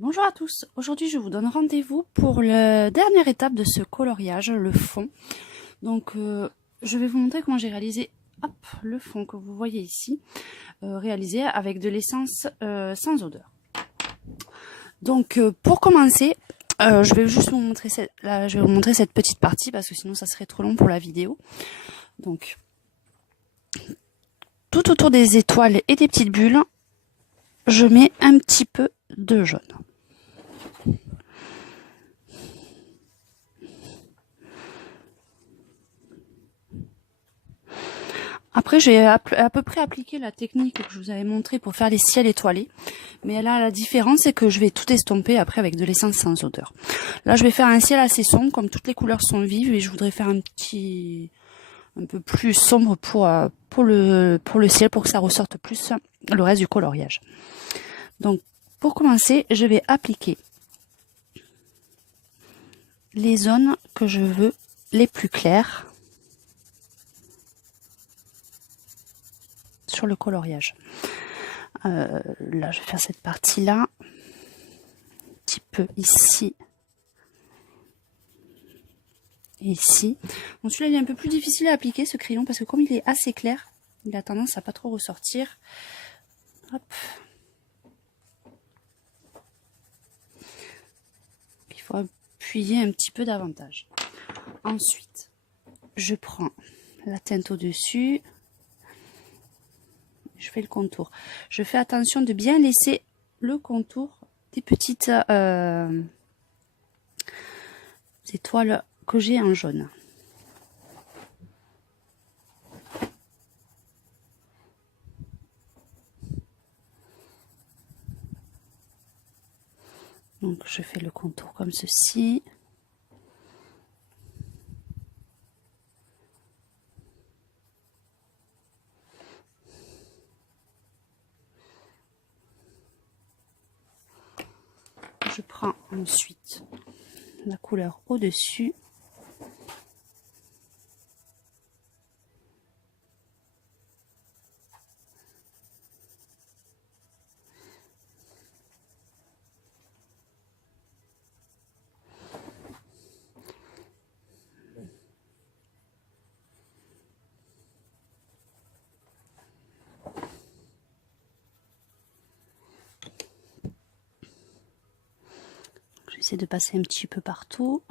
Bonjour à tous, aujourd'hui je vous donne rendez-vous pour la dernière étape de ce coloriage, le fond. Donc je vais vous montrer comment j'ai réalisé le fond que vous voyez ici, réalisé avec de l'essence sans odeur. Donc pour commencer, je vais juste vous montrer cette petite partie parce que sinon ça serait trop long pour la vidéo. Donc tout autour des étoiles et des petites bulles, je mets un petit peu de jaune. Après, j'ai à peu près appliqué la technique que je vous avais montrée pour faire les ciels étoilés. Mais là, la différence, c'est que je vais tout estomper après avec de l'essence sans odeur. Là, je vais faire un ciel assez sombre, comme toutes les couleurs sont vives, et je voudrais faire un peu plus sombre pour le ciel, pour que ça ressorte plus le reste du coloriage. Donc, pour commencer, je vais appliquer les zones que je veux les plus claires sur le coloriage. Là, je vais faire cette partie-là, un petit peu ici et ici. Bon, celui-là, il est un peu plus difficile à appliquer, ce crayon, parce que comme il est assez clair, il a tendance à pas trop ressortir. Hop. Il faut appuyer un petit peu davantage. Ensuite, je prends la teinte au-dessus. Je fais le contour. Je fais attention de bien laisser le contour des petites étoiles que j'ai en jaune. Donc je fais le contour comme ceci. Je prends ensuite la couleur au-dessus. J'essaie de passer un petit peu partout.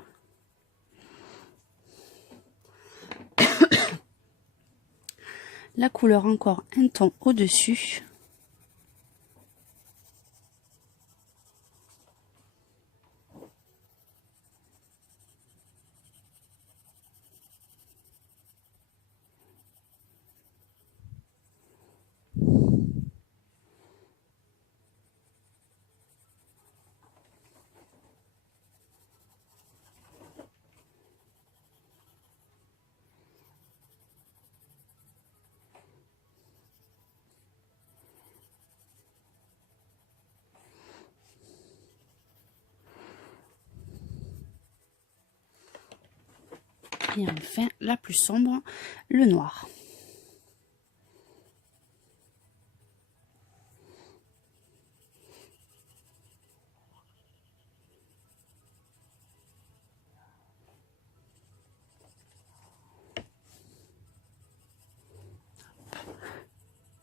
La couleur encore un ton au-dessus. Et enfin, la plus sombre, le noir.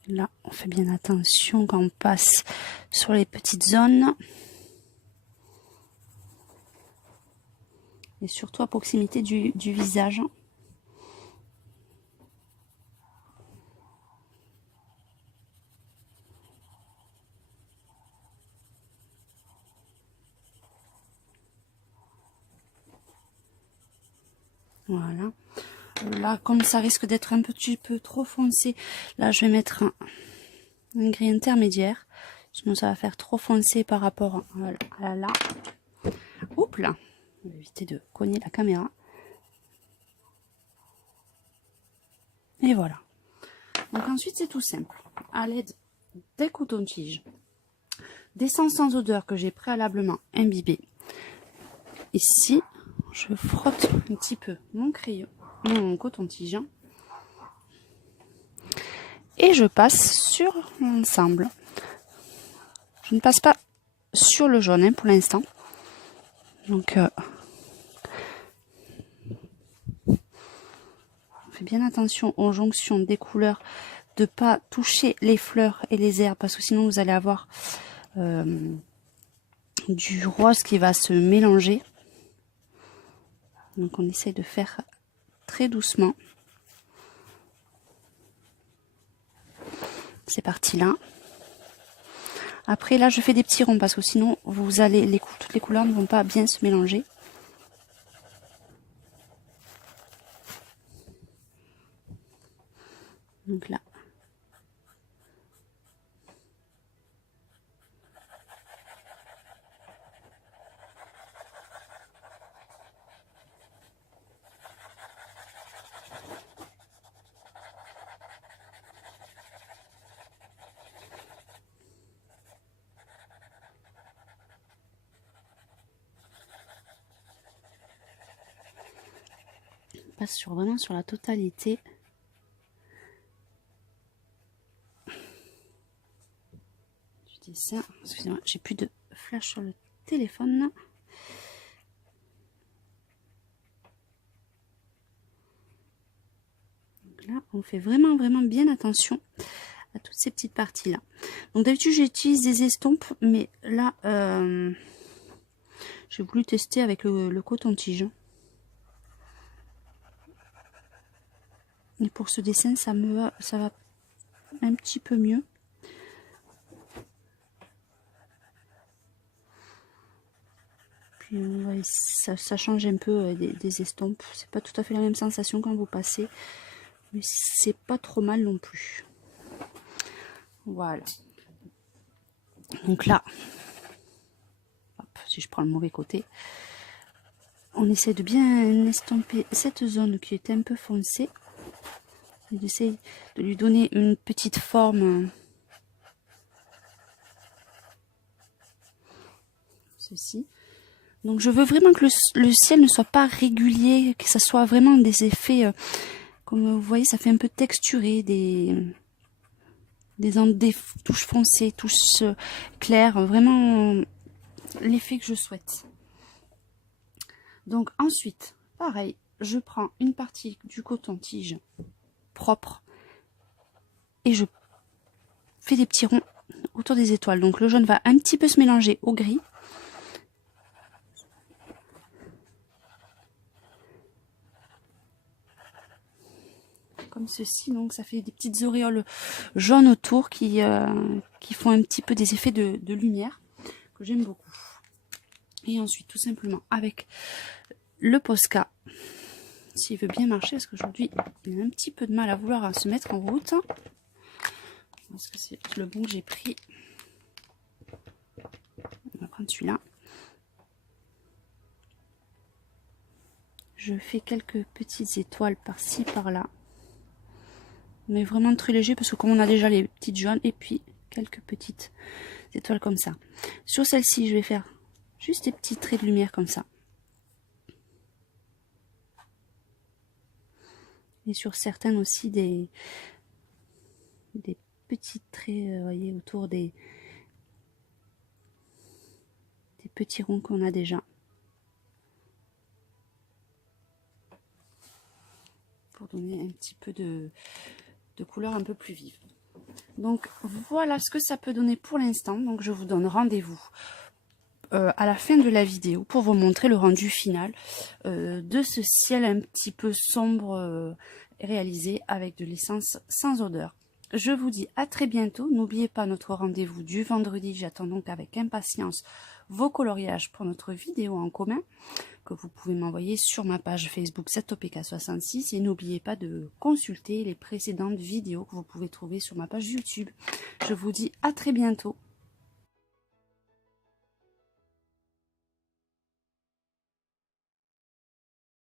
Là, on fait bien attention quand on passe sur les petites zones. Et surtout à proximité du visage. Voilà. Là, comme ça risque d'être un petit peu trop foncé, là je vais mettre un gris intermédiaire. Sinon ça va faire trop foncé par rapport à là. Oups là. On va éviter de cogner la caméra. Et voilà. Donc ensuite c'est tout simple. À l'aide des cotons-tiges, d'essence sans odeur que j'ai préalablement imbibé. Ici, je frotte un petit peu mon crayon, mon coton-tige. Et je passe sur l'ensemble. Je ne passe pas sur le jaune hein, pour l'instant. Donc on fait bien attention aux jonctions des couleurs, de pas toucher les fleurs et les herbes parce que sinon vous allez avoir du rose qui va se mélanger. Donc on essaye de faire très doucement. C'est parti là. Après là je fais des petits ronds parce que sinon vous allez toutes les couleurs ne vont pas bien se mélanger. Donc là. On passe vraiment sur la totalité. Du dessin. Excusez-moi, j'ai plus de flash sur le téléphone. Donc là, on fait vraiment bien attention à toutes ces petites parties là. Donc d'habitude j'utilise des estompes, mais là j'ai voulu tester avec le coton-tige. Et pour ce dessin, ça va un petit peu mieux. Puis ouais, ça change un peu des estompes. C'est pas tout à fait la même sensation quand vous passez, mais c'est pas trop mal non plus. Voilà. Donc là, hop, si je prends le mauvais côté, on essaie de bien estomper cette zone qui est un peu foncée. Et d'essayer de lui donner une petite forme. Ceci. Donc je veux vraiment que le ciel ne soit pas régulier, que ça soit vraiment des effets, comme vous voyez, ça fait un peu texturé, des touches foncées, touches claires, vraiment l'effet que je souhaite. Donc ensuite, pareil, je prends une partie du coton-tige propre et je fais des petits ronds autour des étoiles. Donc le jaune va un petit peu se mélanger au gris. Comme ceci, donc ça fait des petites auréoles jaunes autour qui font un petit peu des effets de lumière que j'aime beaucoup. Et ensuite tout simplement avec le Posca, s'il veut bien marcher, parce qu'aujourd'hui il a un petit peu de mal à vouloir se mettre en route, parce que c'est le bon que j'ai pris. On va prendre celui-là. Je fais quelques petites étoiles par-ci par-là, mais vraiment très léger parce que comme on a déjà les petites jaunes, et puis quelques petites étoiles comme ça. Sur celle-ci je vais faire juste des petits traits de lumière comme ça. Et sur certaines aussi des petits traits, voyez, autour des petits ronds qu'on a déjà. Pour donner un petit peu de couleur un peu plus vive. Donc voilà ce que ça peut donner pour l'instant. Donc je vous donne rendez-vous à la fin de la vidéo pour vous montrer le rendu final de ce ciel un petit peu sombre réalisé avec de l'essence sans odeur. Je vous dis à très bientôt. N'oubliez pas notre rendez-vous du vendredi. J'attends donc avec impatience vos coloriages pour notre vidéo en commun que vous pouvez m'envoyer sur ma page Facebook ZTOPK66, et n'oubliez pas de consulter les précédentes vidéos que vous pouvez trouver sur ma page YouTube. Je vous dis à très bientôt.